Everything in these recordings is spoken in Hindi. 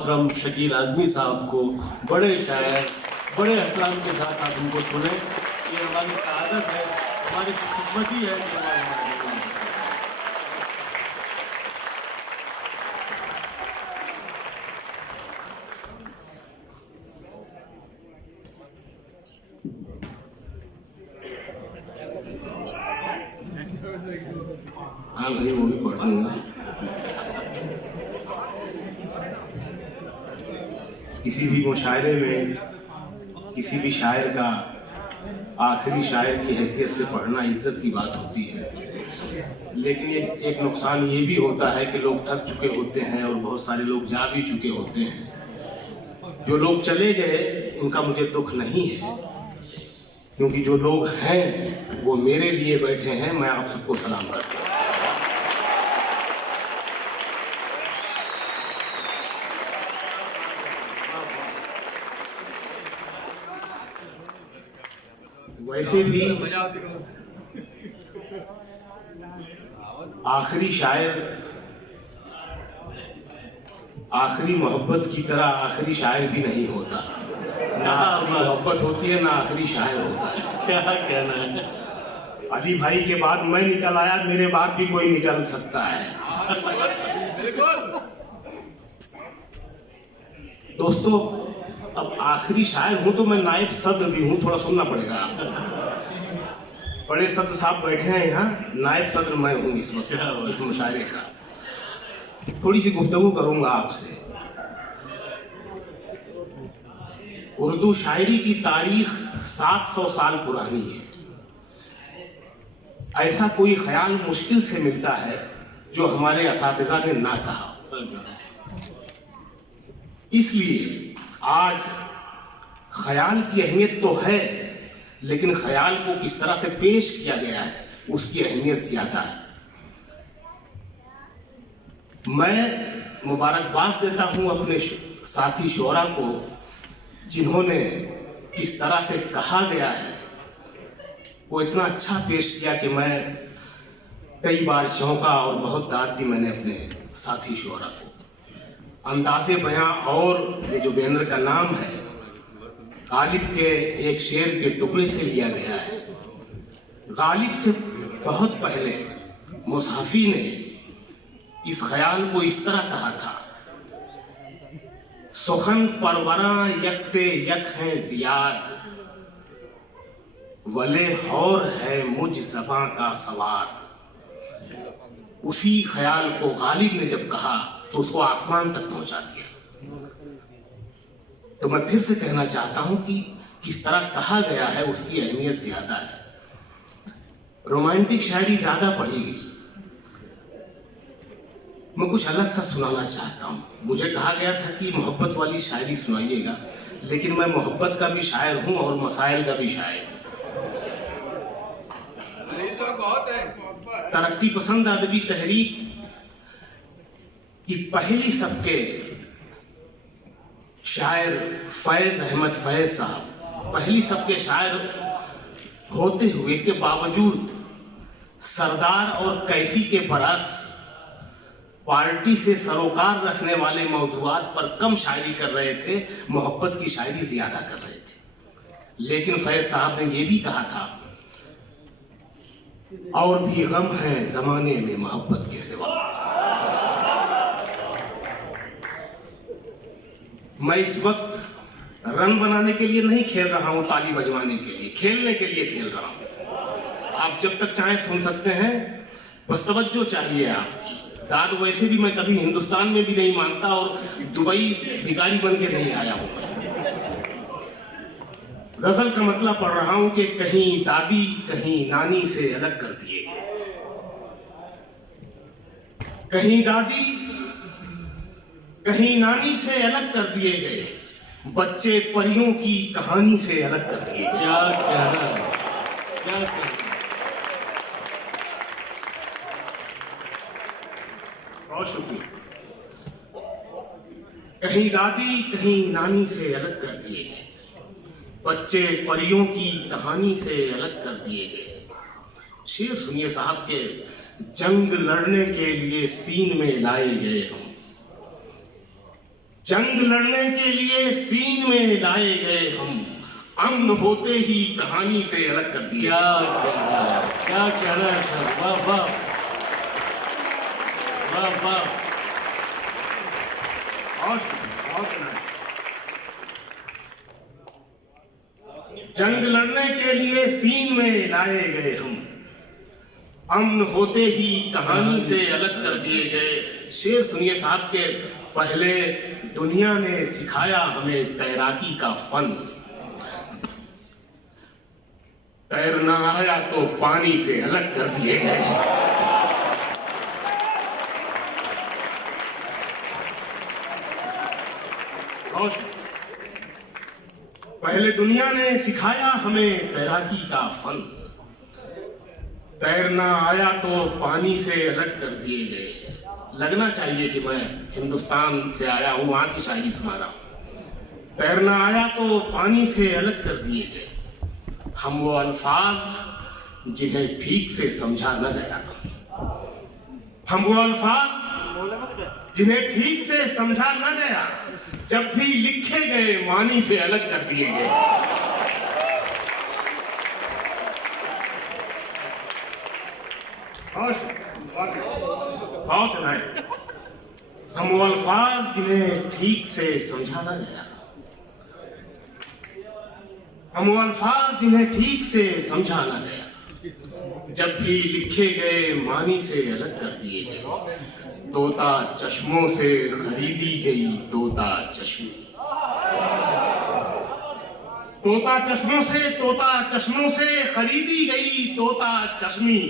मोहतरम शकील आज़मी साहब को बड़े शायर बड़े एहतराम के साथ आप उनको सुने। ये हमारी सआदत है, हमारी खुशकिस्मती है कि हमारे हाँ भाई वो भी पढ़ लूँगा। किसी भी मुशायरे में किसी भी शायर का आखिरी शायर की हैसियत से पढ़ना इज्जत की बात होती है, लेकिन एक नुकसान ये भी होता है कि लोग थक चुके होते हैं और बहुत सारे लोग जा भी चुके होते हैं। जो लोग चले गए उनका मुझे दुख नहीं है, क्योंकि जो लोग हैं वो मेरे लिए बैठे हैं। मैं आप सबको सलाम करता हूँ। वैसे भी आखिरी शायर आखिरी मोहब्बत की तरह आखिरी शायर भी नहीं होता। ना मोहब्बत होती है ना आखिरी शायर होता है। क्या कहना है? अली भाई के बाद मैं निकल आया, मेरे बाद भी कोई निकल सकता है। दोस्तों, अब आखिरी शायर हूं तो मैं नायब सदर भी हूं, थोड़ा सुनना पड़ेगा। बड़े सदर साहब बैठे हैं यहाँ, नायब सदर मैं हूं इस वक्त इस मुशायरे का। थोड़ी सी गुफ्तगू करूंगा आपसे। उर्दू शायरी की तारीख 700 साल पुरानी है। ऐसा कोई ख्याल मुश्किल से मिलता है जो हमारे असातिज़ा ने ना कहा। इसलिए आज ख्याल की अहमियत तो है, लेकिन ख्याल को किस तरह से पेश किया गया है उसकी अहमियत ज्यादा है। मैं मुबारकबाद देता हूं अपने साथी शोरा को, जिन्होंने किस तरह से कहा गया है वो इतना अच्छा पेश किया कि मैं कई बार चौंका और बहुत दाद दी मैंने अपने साथी शोरा को। अंदाज़े बयां और ये जो बैनर का नाम है गालिब के एक शेर के टुकड़े से लिया गया है। गालिब से बहुत पहले मुसहफी ने इस ख्याल को इस तरह कहा था, सुखन परवरा यकते यक हैं जियाद, वले और है मुझ ज़बां का सवाद। उसी ख्याल को गालिब ने जब कहा तो उसको आसमान तक पहुंचा दिया। तो मैं फिर से कहना चाहता हूं कि किस तरह कहा गया है उसकी अहमियत ज्यादा है। रोमांटिक शायरी ज्यादा पढ़ी गई। मैं कुछ अलग सा सुनाना चाहता हूं। मुझे कहा गया था कि मोहब्बत वाली शायरी सुनाइएगा, लेकिन मैं मोहब्बत का भी शायर हूं और मसाइल का भी शायर हूं। तरक्की पसंद अदबी तहरीक की पहली सबके शायर फैज अहमद फैज साहब पहली सबके शायर होते हुए इसके बावजूद सरदार और कैफी के बरक्स पार्टी से सरोकार रखने वाले मौजूआत पर कम शायरी कर रहे थे, मोहब्बत की शायरी ज्यादा कर रहे थे। लेकिन फैज साहब ने यह भी कहा था, और भी गम है जमाने में मोहब्बत के सिवा। मैं इस वक्त रन बनाने के लिए नहीं खेल रहा हूं, ताली बजवाने के लिए, खेलने के लिए खेल रहा हूं। आप जब तक चाहें सुन सकते हैं, बस तवज्जो चाहिए आपकी। दाद वैसे भी मैं कभी हिंदुस्तान में भी नहीं मांगता और दुबई भिखारी बन के नहीं आया हूं। गजल का मतलब पढ़ रहा हूं कि कहीं दादी कहीं नानी से अलग कर दिए गए, कहीं दादी कहीं नानी से अलग कर दिए गए, बच्चे परियों की कहानी से अलग कर दिए गए। क्या कहना है, क्या कहना। बहुत शुक्रिया। कहीं दादी कहीं नानी से अलग कर दिए गए, बच्चे परियों की कहानी से अलग कर दिए गए। शेर सुनिए साहब के, जंग लड़ने के लिए सीन में लाए गए हम, जंग लड़ने के लिए सीन में लाए गए हम, अमन होते ही कहानी से अलग कर दिए। क्या कहना है सर, वाह वाह वाह वाह। जंग लड़ने के लिए सीन में लाए गए हम, अमन होते ही कहानी से अलग कर दिए गए। शेर सुनिए साहब के पहले दुनिया ने सिखाया हमें तैराकी का फन, तैरना आया तो पानी से अलग कर दिए गए। पहले दुनिया ने सिखाया हमें तैराकी का फन, तैरना आया तो पानी से अलग कर दिए गए। लगना चाहिए कि मैं हिंदुस्तान से आया हूं, वहां की शायरी सुना रहा हूं। तैरना आया तो पानी से अलग कर दिए गए हम वो अल्फाज जिन्हें ठीक से समझा न गया, हम वो अल्फाज जिन्हें ठीक से समझा न गया, जब भी लिखे गए मानी से अलग कर दिए गए। बहुत है। हम वो अल्फाज जिन्हें ठीक से समझा न गया, हम वो अल्फाज जिन्हें ठीक से समझा न गया, जब भी लिखे गए मानी से अलग कर दिए गए। तोता चश्मों से खरीदी गई तोता चश्मी, तोता चश्मों से खरीदी गई तोता चश्मी,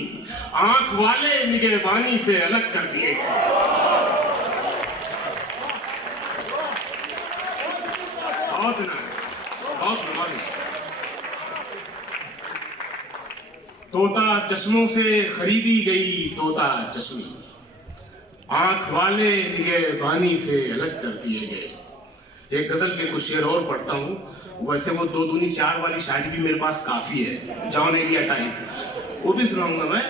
आंख वाले निगहबानी से अलग कर दिए गए। बहुत तोता चश्मों से खरीदी गई तोता चश्मी, आंख वाले निगहबानी से अलग कर दिए गए। एक गजल के कुछ शेर और पढ़ता हूँ। वैसे वो 2 दूनी 4 वाली शायरी भी मेरे पास काफी है, जॉन एलिया टाइप, वो भी सुनाऊंगा मैं।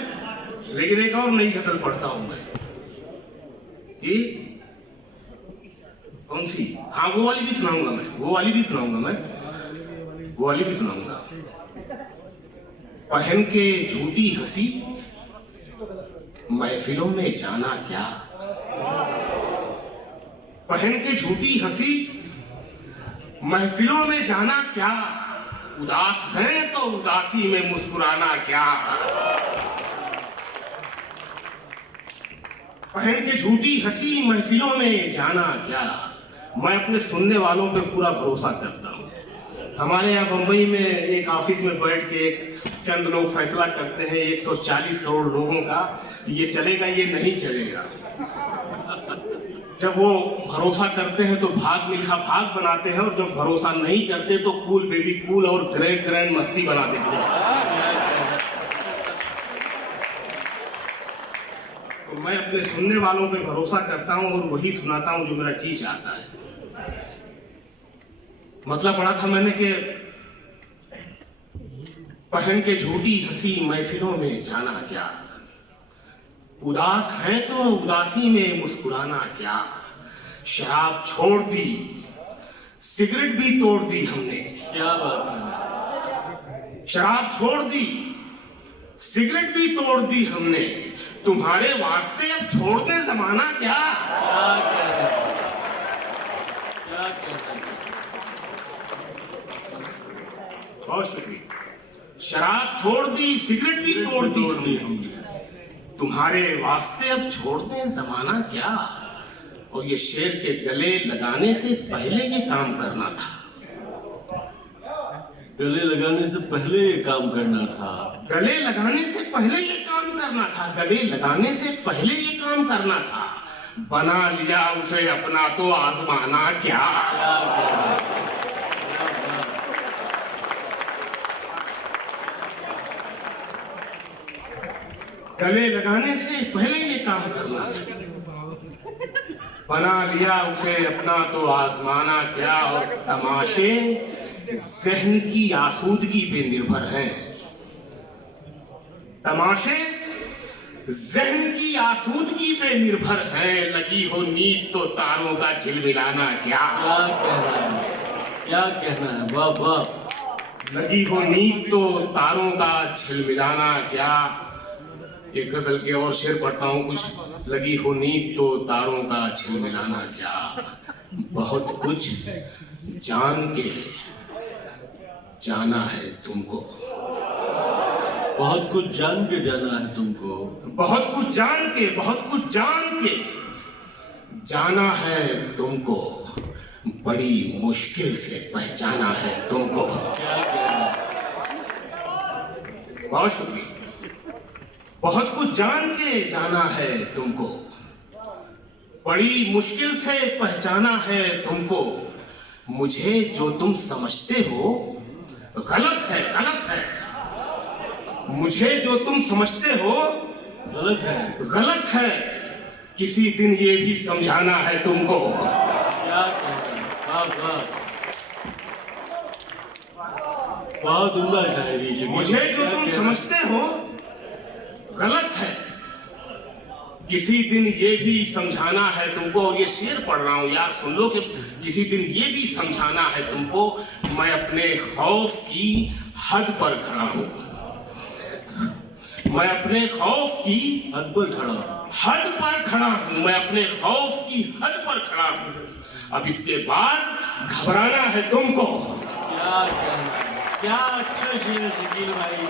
लेकिन एक और नई गजल पढ़ता हूं मैं। ये कौन सी? हाँ, वो वाली भी सुनाऊंगा मैं, वो वाली भी सुनाऊंगा। पहन के झूठी हंसी महफिलों में जाना क्या, पहन के झूठी हंसी महफिलों में जाना क्या, उदास हैं तो उदासी में मुस्कुराना क्या। पहन के झूठी हंसी महफिलों में जाना क्या। मैं अपने सुनने वालों पे पूरा भरोसा करता हूँ। हमारे यहाँ बंबई में एक ऑफिस में बैठ के एक चंद लोग फैसला करते हैं 140 करोड़ लोगों का, ये चलेगा ये नहीं चलेगा। जब वो भरोसा करते हैं तो भाग मिल्खा भाग बनाते हैं, और जब भरोसा नहीं करते तो कूल बेबी कूल और ग्रैंड मस्ती बना देते हैं। तो मैं अपने सुनने वालों पे भरोसा करता हूं और वही सुनाता हूं जो मेरा जी चाहता है। मतलब पढ़ा था मैंने कि पहन के झूठी हंसी महफिलों में जाना क्या, उदास है तो उदासी में मुस्कुराना क्या। शराब छोड़ दी, सिगरेट भी तोड़ दी हमने। क्या बात है। शराब छोड़ दी, सिगरेट भी तोड़ दी हमने, तुम्हारे वास्ते अब छोड़ दे जमाना क्या। बहुत शुक्रिया। शराब छोड़ दी, सिगरेट भी तोड़ दी हमने, तुम्हारे वास्ते अब छोड़ दें जमाना क्या। और ये शेर के गले लगाने से पहले ये काम करना था। गले लगाने से पहले ये काम करना था। गले लगाने से पहले ये काम करना था। गले लगाने से पहले ये काम करना था। बना लिया उसे अपना तो आजमाना क्या। गले लगाने से पहले ये काम करना था। बना लिया उसे अपना तो आजमाना क्या। और तमाशे ज़हन की आसूदगी पे निर्भर हैं। तमाशे जहन की आसूदगी पे निर्भर है, लगी हो नींद तो तारों का झिलमिलाना क्या। क्या कहना है, वाह वाह। लगी हो नींद तो तारों का झिलमिलाना क्या। एक गजल के और शेर पढ़ता हूँ कुछ। लगी हो नींद तो तारों का झिलमिलाना क्या, बहुत कुछ जान के जाना है तुमको। बहुत कुछ जान के जाना है तुमको। बहुत कुछ जान के, बहुत कुछ जान के जाना है तुमको, बड़ी मुश्किल से पहचाना है तुमको। क्या कहना है। बहुत शुक्रिया। बहुत कुछ जान के जाना है तुमको, बड़ी मुश्किल से पहचाना है तुमको। मुझे जो तुम समझते हो गलत है, गलत है। मुझे जो तुम समझते हो गलत है, गलत है। किसी दिन ये भी समझाना है तुमको। क्या कहना है, वाह वाह। बहुत उम्दा शायरी शकील। मुझे जो क्या तुम कहना है। समझते हो गलत है, किसी दिन ये भी समझाना है तुमको। और ये शेर पढ़ रहा हूं यार, सुन लो कि किसी दिन ये भी समझाना है तुमको। मैं अपने खौफ की हद पर खड़ा हूं, मैं अपने खौफ की हद पर खड़ा हूं। हद पर खड़ा हूं, मैं अपने खौफ की हद पर खड़ा हूं। अब इसके बाद घबराना है तुमको। क्या कहना है, क्या अच्छा शेर है शकील भाई,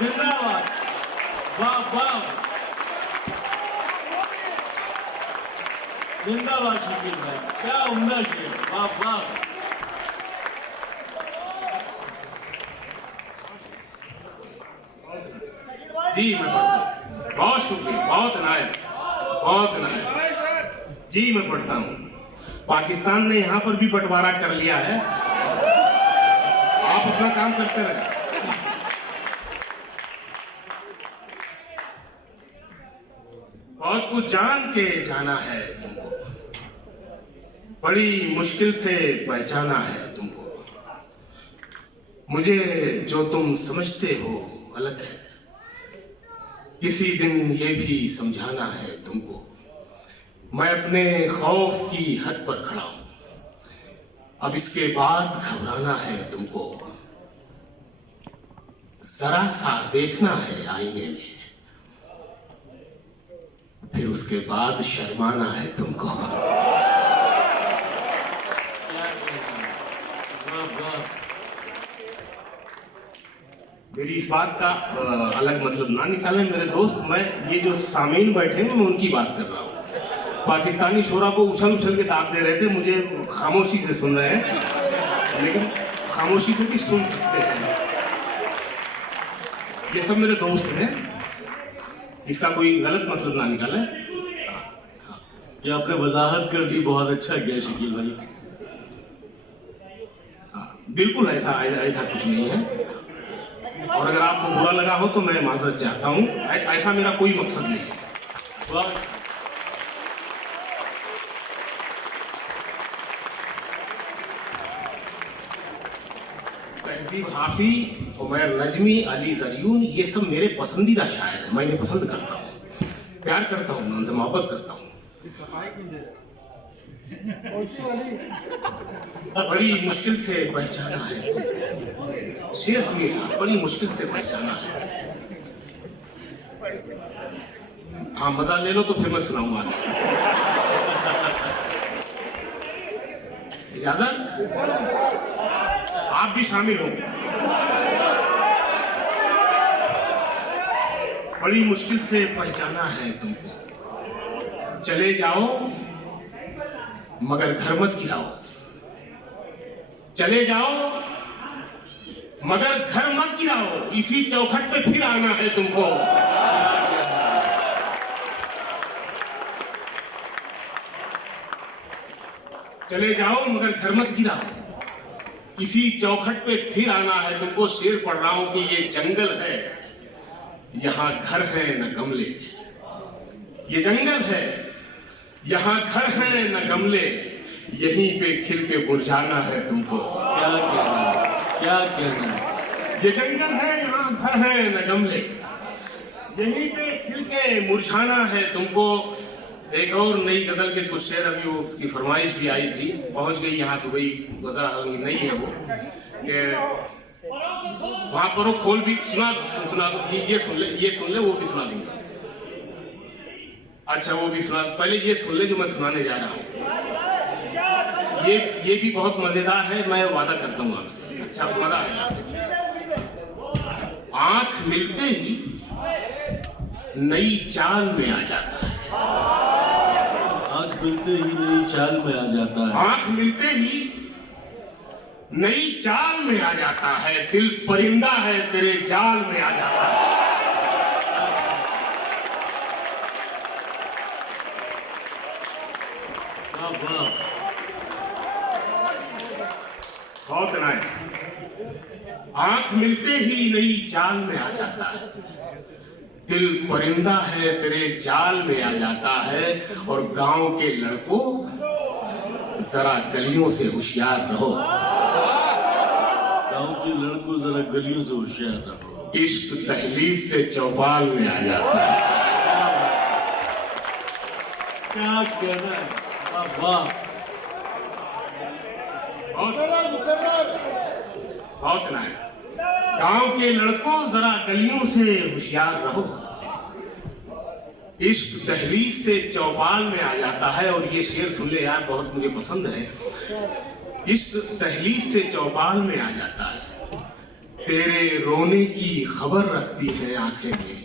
जिंदाबाद, वाह वाह। जिंदाबाद शकील भाई, क्या उम्दा शेर, वाह वाह। जी मैं पढ़ता हूँ। बहुत शुक्रिया, बहुत नायक, बहुत नायक। जी मैं पढ़ता हूँ। पाकिस्तान ने यहाँ पर भी बंटवारा कर लिया है, आप अपना काम करते रहे। बहुत कुछ जान के जाना है तुमको, बड़ी मुश्किल से पहचाना है तुमको। मुझे जो तुम समझते हो गलत है, किसी दिन ये भी समझाना है तुमको। मैं अपने खौफ की हद पर खड़ा हूं, अब इसके बाद घबराना है तुमको। जरा सा देखना है आईने में, फिर उसके बाद शर्माना है तुमको। क्या कहना है, वाह वाह। मेरी इस बात का अलग मतलब ना निकालें मेरे दोस्त। मैं ये जो सामीन बैठे हैं मैं उनकी बात कर रहा हूँ। पाकिस्तानी शोरा को उछल उछल के दाब दे रहे थे, मुझे खामोशी से सुन रहे हैं, लेकिन खामोशी से भी सुन सकते हैं। ये सब मेरे दोस्त हैं, इसका कोई गलत मतलब ना निकालें। ये आपने वजाहत कर दी, बहुत अच्छा किया शकील भाई। बिल्कुल ऐसा ऐसा कुछ नहीं है, और अगर आपको बुरा लगा हो तो मैं माजरत चाहता हूं। ऐसा मेरा कोई मकसद नहीं है। वाह। तहजीब हाफी, उमैर नजमी, अली जरियून, ये सब मेरे पसंदीदा शायर हैं। मैं इन्हें पसंद करता हूँ, प्यार करता हूँ, मैं उनसे मोहब्बत करता हूँ। बड़ी मुश्किल से पहचाना है तुमको। शेर सुनिए साहब, बड़ी मुश्किल से पहचाना है। हाँ मजा ले लो तो फिर मैं सुनाऊंगा। इजाजत, आप भी शामिल हो। बड़ी मुश्किल से पहचाना है तुमको। चले जाओ मगर घर मत गिराओ। चले जाओ मगर घर मत गिराओ, इसी चौखट पे फिर आना है तुमको। चले जाओ मगर घर मत गिराओ, इसी चौखट पे फिर आना है तुमको। शेर पढ़ रहा हूं कि ये जंगल है, यहां घर है न गमले। ये जंगल है, यहां घर है न गमले, यहीं पे खिल के मुरझाना है तुमको। क्या कहना है, क्या कहना है। ये जंगल है, यहाँ घर है न गमले, यहीं पे खिल के मुरझाना है तुमको। एक और नई गजल के कुछ शेर अभी वो उसकी फरमाइश भी आई थी, पहुंच गई यहाँ दुबई, गजल नहीं है वो कि वहां पर वो खोल भी सुना ये सुन ले वो भी सुना दूंगा। अच्छा वो भी सुना, पहले ये सुन ले जो मैं सुनाने जा रहा हूँ। ये भी बहुत मजेदार है, मैं वादा करता हूँ आपसे, अच्छा मजा आएगा। आंख मिलते ही नई चाल में आ जाता है। आंख मिलते ही नई चाल में आ जाता है। आंख मिलते ही नई चाल में आ जाता है। दिल परिंदा है तेरे जाल में आ जाता है। बहुत ना, आंख मिलते ही नई चाल में आ जाता है। दिल परिंदा है तेरे जाल में आ जाता है। और गांव के लड़कों जरा गलियों से होशियार रहो। गांव के लड़कों जरा गलियों से होशियार रहो। इश्क दहलीज से चौपाल में आ जाता है। क्या कहना है, वाह। बहुत ना, गांव के लड़कों जरा गलियों से होशियार रहो। इश्क दहलीज से चौपाल में आ जाता है। और ये शेर सुन ले यार, बहुत मुझे पसंद है। इश्क दहलीज से चौपाल में आ जाता है। तेरे रोने की खबर रखती है आंखें मेरी।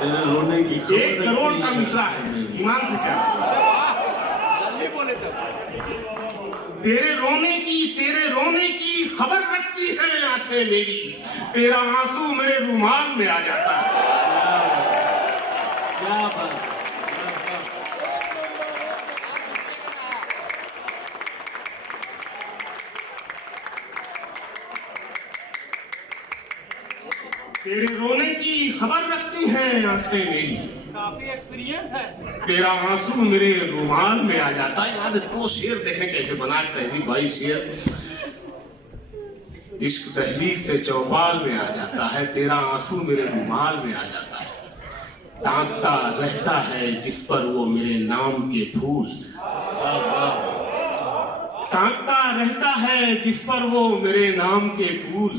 तेरे रोने की खबर 1 करोड़ का मिसरा है, ईमान से कह रहा हूं। तेरे रोने की खबर रखती है आंखें मेरी। तेरा आंसू मेरे रुमाल में आ जाता है। क्या बात। तेरे रोने की खबर रखती हैं आंखें मेरी। काफी एक्सपीरियंस है। तेरा आंसू मेरे रुमाल में आ जाता है। याद 2 शेर देखें कैसे बना, तहजीब भाई शेर। इश्क दहलीज से चौपाल में आ जाता है। तेरा आंसू मेरे रुमाल में आ जाता है। ताकता रहता है जिस पर वो मेरे नाम के फूल। ताकता रहता है जिस पर वो मेरे नाम के फूल।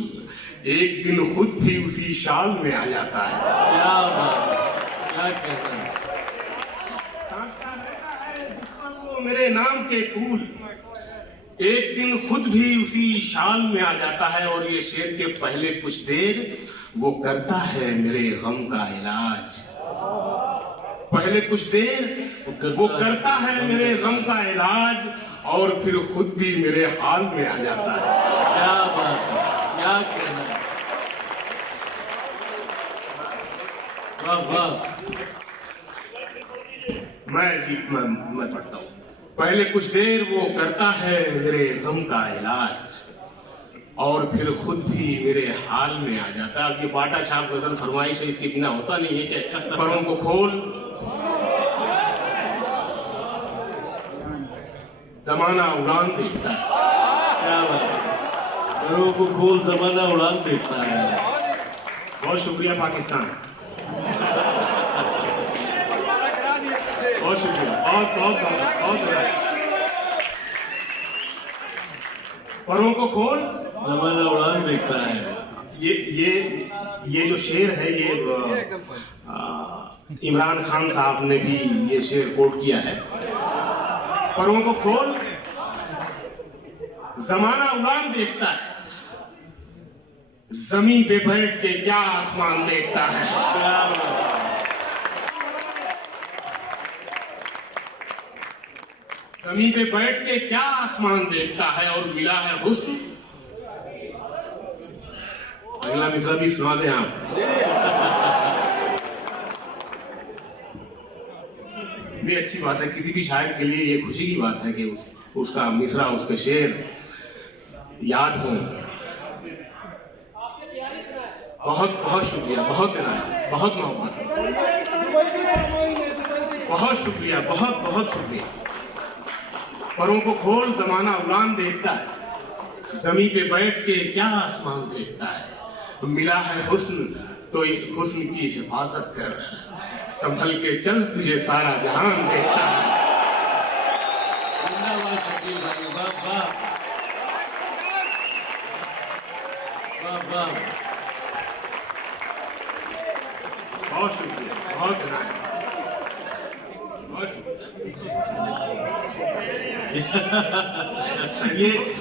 एक दिन खुद भी उसी शाल में आ जाता है। क्या बात, क्या कहना है। ताकता रहता है जिस पर वो मेरे नाम के फूल। एक दिन खुद भी उसी शाल में आ जाता है। और ये शेर के पहले कुछ देर वो करता है मेरे गम का इलाज। पहले कुछ देर वो करता है मेरे गम का इलाज। और फिर खुद भी मेरे हाल में आ जाता है। क्या बात है, क्या कहना है। वाह वाह। मैं पढ़ता हूँ। पहले कुछ देर वो करता है मेरे गम का इलाज। और फिर खुद भी मेरे हाल में आ जाता है। अब ये बाटा छाप गजल फरमाइश है, इसके बिना होता नहीं है कि परों को खोल जमाना उड़ान देखता है। क्या बात, परों को खोल जमाना उड़ान देखता है। बहुत शुक्रिया पाकिस्तान, बहुत शुक्रिया, बहुत परों को खोल जमाना उड़ान देखता है। ये जो शेर है ये इमरान खान साहब ने भी ये शेर कोट किया है। परों को खोल जमाना उड़ान देखता है। जमीन पे बैठ के क्या आसमान देखता है। जमीन पे बैठ के क्या आसमान देखता है। और मिला है हुस्न। अगला मिसरा भी सुना दें आप। ये अच्छी बात है, किसी भी शायर के लिए ये खुशी की बात है कि उसका मिसरा, उसके शेर याद हो। बहुत बहुत शुक्रिया, बहुत इनायत, बहुत मोहब्बत, बहुत शुक्रिया, बहुत बहुत शुक्रिया। परों को खोल जमाना उड़ान देखता है। जमीन पे बैठ के क्या आसमान देखता है। मिला है हुस्न तो इस हुस्न की हिफाजत कर, संभल के चल तुझे सारा जहान देखता है। जिंदाबाद शकील भाई, वाह वाह वाह वाह। बहुत शुक्रिया, बहुत धन्यवाद, बहुत शुक्रिया।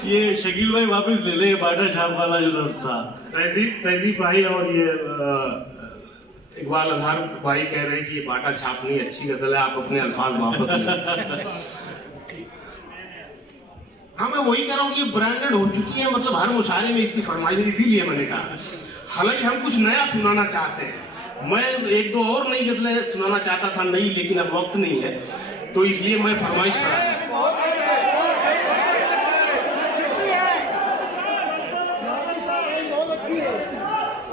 ये शकील भाई वापस ले ले, बाटा छाप वाला जो लफ्ज था। तहजीब भाई और ये इकबाल अजहर भाई कह रहे हैं कि ये बाटा छाप नहीं अच्छी गजल है, आप अपने अल्फाज वापस लें। हाँ, मैं वही कह रहा हूँ कि ये ब्रांडेड हो चुकी है, मतलब हर मुशायरे में इसकी फरमाइश, इसीलिए मैंने कहा। हालांकि हम कुछ नया सुनाना चाहते हैं, मैं एक दो और नई गजलें सुनाना चाहता था नई, लेकिन अब वक्त नहीं है, तो इसलिए मैं फरमाइश पर आया।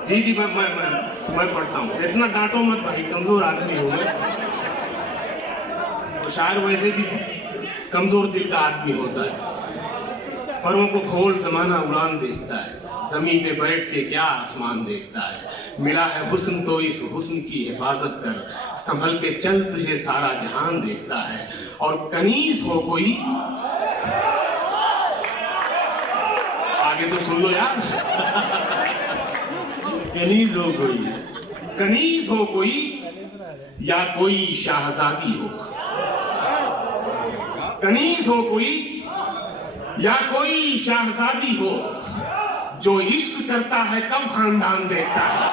जी जी, मैं पढ़ता हूँ, इतना डांटो मत भाई, कमजोर आदमी हूँ मैं। तो शायर वैसे भी कमजोर दिल का आदमी होता है। परों को खोल जमाना उड़ान देखता है, जमीन पे बैठ के क्या आसमान देखता है। मिला है हुस्न तो इस हुस्न की हिफाजत कर, संभल के चल तुझे सारा जहान देखता है। और कनीज हो कोई, आगे तो सुन लो यार। कनीज हो कोई, कनीज हो कोई या कोई शाहजादी हो, कनीज हो कोई या कोई शाहजादी हो, जो इश्क करता है कब खानदान देखता है।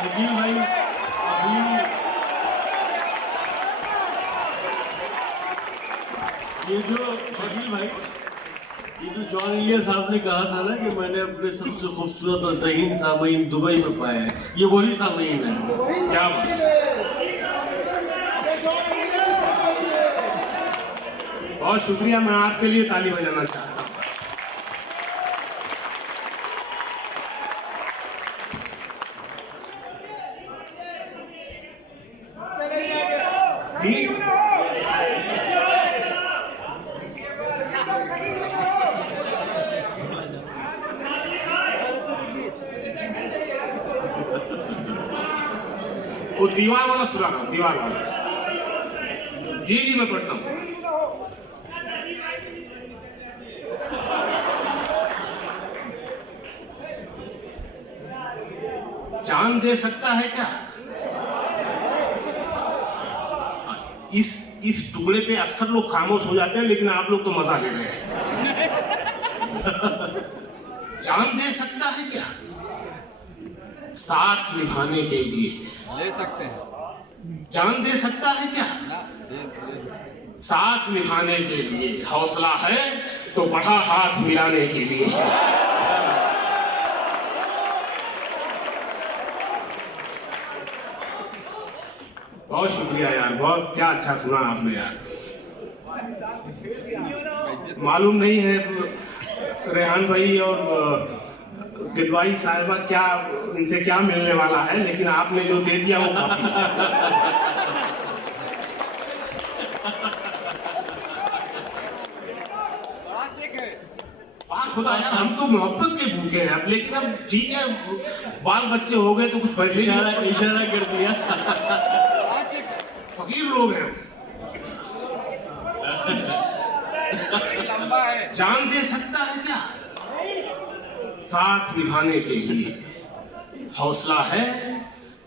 शकील भाई, अभी ये जो शकील भाई, ये जो जॉन इलिया साहब ने कहा था ना कि मैंने अपने सबसे खूबसूरत और ज़हीन सामईन दुबई में पाया है, ये वही सामईन है। क्या बात है। बहुत शुक्रिया, मैं आपके लिए ताली बजाना चाहता हूँ। ठीक, वो दीवार वाला सुना रहा हूं, दीवार वाला। जी जी, मैं पढ़ता हूं। जान दे सकता है क्या, इस टुकड़े पे अक्सर लोग खामोश हो जाते हैं, लेकिन आप लोग तो मजा ले रहे हैं। जान दे सकता है क्या, साथ निभाने के लिए ले सकते हैं। जान दे सकता है क्या, साथ निभाने के लिए। हौसला है तो बढ़ा हाथ मिलाने के लिए। बहुत शुक्रिया यार, बहुत क्या अच्छा सुना आपने यार। मालूम नहीं है रेहान भाई और गिदवाई साहिबा क्या, इनसे क्या मिलने वाला है, लेकिन आपने जो दे दिया वो काफी। खुदा यार, हम तो मोहब्बत के भूखे हैं अब, लेकिन अब ठीक है, बाल बच्चे हो गए तो कुछ पैसे इशारा कर दिया। फकीर लोग हैं। जान दे सकता है क्या, साथ निभाने के लिए। हौसला है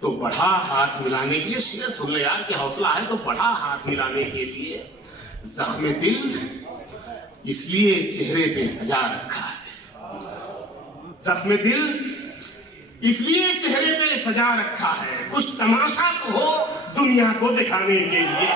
तो बढ़ा हाथ मिलाने के लिए। शेर सुन ले यार, कि हौसला है तो बढ़ा हाथ मिलाने के लिए। जख्म दिल इसलिए चेहरे पे सजा रखा है, जख्म दिल इसलिए चेहरे पे सजा रखा है। कुछ तमाशा तो हो दुनिया को दिखाने के लिए।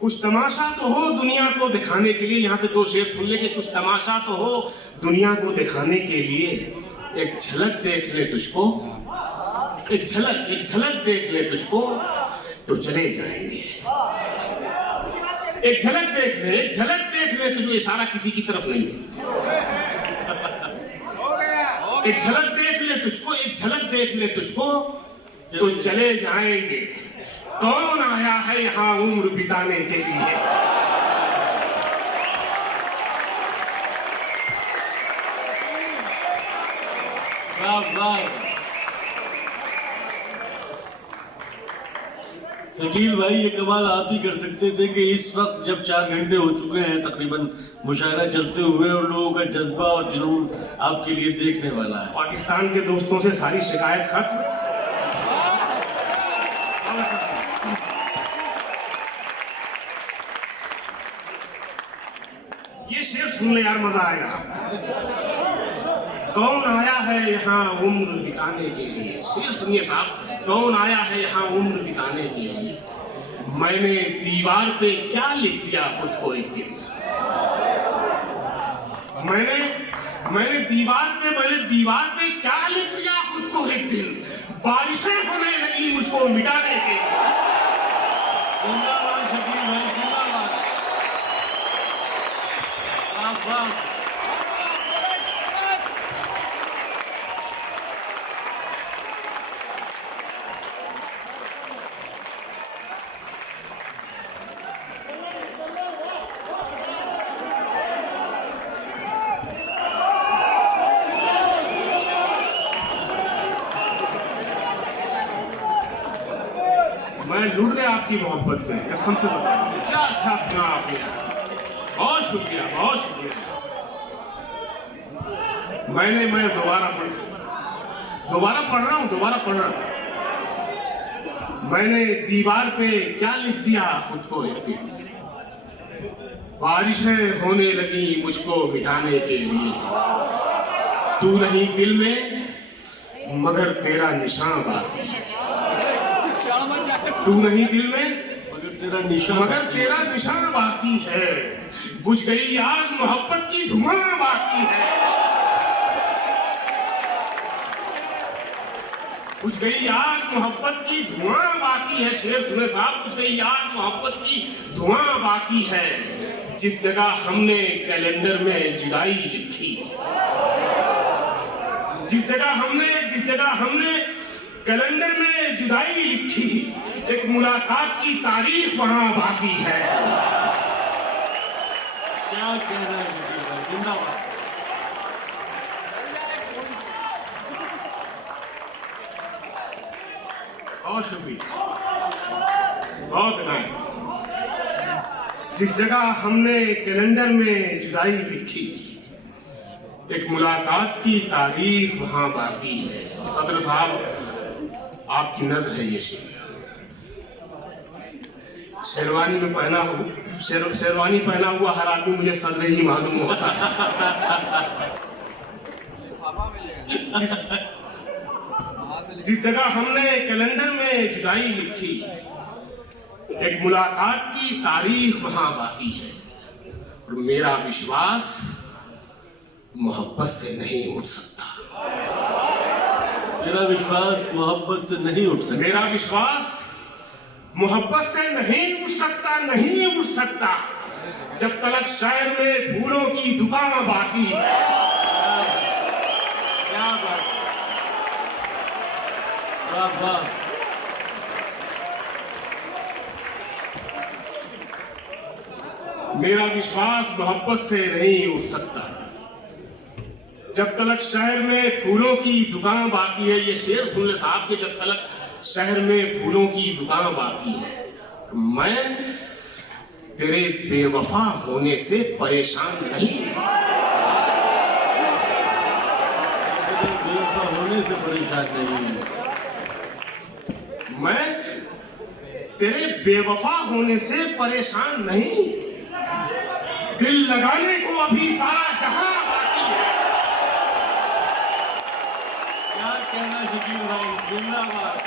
कुछ तमाशा तो हो दुनिया को दिखाने के लिए। यहाँ से दो शेर सुन ले कि कुछ तमाशा तो हो दुनिया को दिखाने के लिए। एक झलक देख ले तुझको, एक झलक देख ले तुझको तो चले जाएंगे। एक झलक देख ले तुझको। इशारा किसी की तरफ नहीं है। एक झलक देख ले तुझको, एक झलक देख ले तुझको तो चले जाएंगे। कौन आया है यहाँ उम्र बिताने के लिए? वाह वाह। शकील भाई, ये कमाल आप ही कर सकते थे कि इस वक्त जब 4 घंटे हो चुके हैं तकरीबन मुशायरा चलते हुए, और लोगों का जज्बा और जुनून आपके लिए देखने वाला है। पाकिस्तान के दोस्तों से सारी शिकायत खत्म। ये शेर सुन ले यार, मजा आएगा। कौन आया है यहाँ उम्र बिताने के लिए? शेर सुनिए साहब। कौन आया है यहाँ उम्र बिताने के लिए? मैंने दीवार पे क्या लिख दिया खुद को एक दिन? मैंने दीवार पे क्या लिख दिया खुद को एक दिन? बारिशें होने लगी मुझको मिटाने के लिए। जिंदाबाद शकील भाई, जिंदाबाद। वाह वाह। मैं लुट गया आपकी मोहब्बत में, कसम से बता रहा हूं। क्या अच्छा सुना आपने, बहुत शुक्रिया, बहुत शुक्रिया। मैं दोबारा पढ़ रहा हूं। मैंने दीवार पे क्या लिख दिया खुद को एक दिन? बारिशें होने लगी मुझको मिटाने के लिए। तू नहीं दिल में मगर तेरा निशान बाकी है। तू नहीं दिल में मगर तेरा निशान बाकी है। बुझ गई आग मोहब्बत की धुआं बाकी है। बुझ गई आग मोहब्बत की धुआं बाकी है। शेर सुने साहब, बुझ गई आग मोहब्बत की धुआं बाकी है। जिस जगह हमने कैलेंडर में जुदाई लिखी, जिस जगह हमने कैलेंडर में जुदाई लिखी, एक मुलाकात की तारीख वहां बाकी है। क्या कहना है शकील भाई, जिंदाबाद। बहुत शुक्रिया, बहुत इनायत। जिस जगह हमने कैलेंडर में जुदाई लिखी, एक मुलाकात की तारीख वहां बाकी है। सदर साहब, आपकी नज़र है ये शेर। शेरवानी पहना हुआ हर आदमी मुझे सदर ही मालूम होता है। जिस जगह हमने कैलेंडर में जुदाई लिखी, एक मुलाकात की तारीख वहां बाकी है। और मेरा विश्वास मोहब्बत से नहीं उठ सकता। मेरा विश्वास मोहब्बत से नहीं उठ सकता। मेरा विश्वास मोहब्बत से नहीं उठ सकता, नहीं उठ सकता, जब तक शहर में फूलों की दुकान बाकी है। क्या बात, वाह वाह। मेरा विश्वास मोहब्बत से नहीं उठ सकता, जब तक शहर में फूलों की दुकान बाकी है। ये शेर सुन ले साहब के, जब तक शहर में फूलों की दुकान बाकी है। मैं तेरे बेवफा होने से परेशान नहीं। बेवफा होने से परेशान नहीं। मैं तेरे बेवफा होने से परेशान नहीं। दिल लगाने को अभी सारा जहां बाकी है। क्या कहना शकील भाई, जिंदाबाद।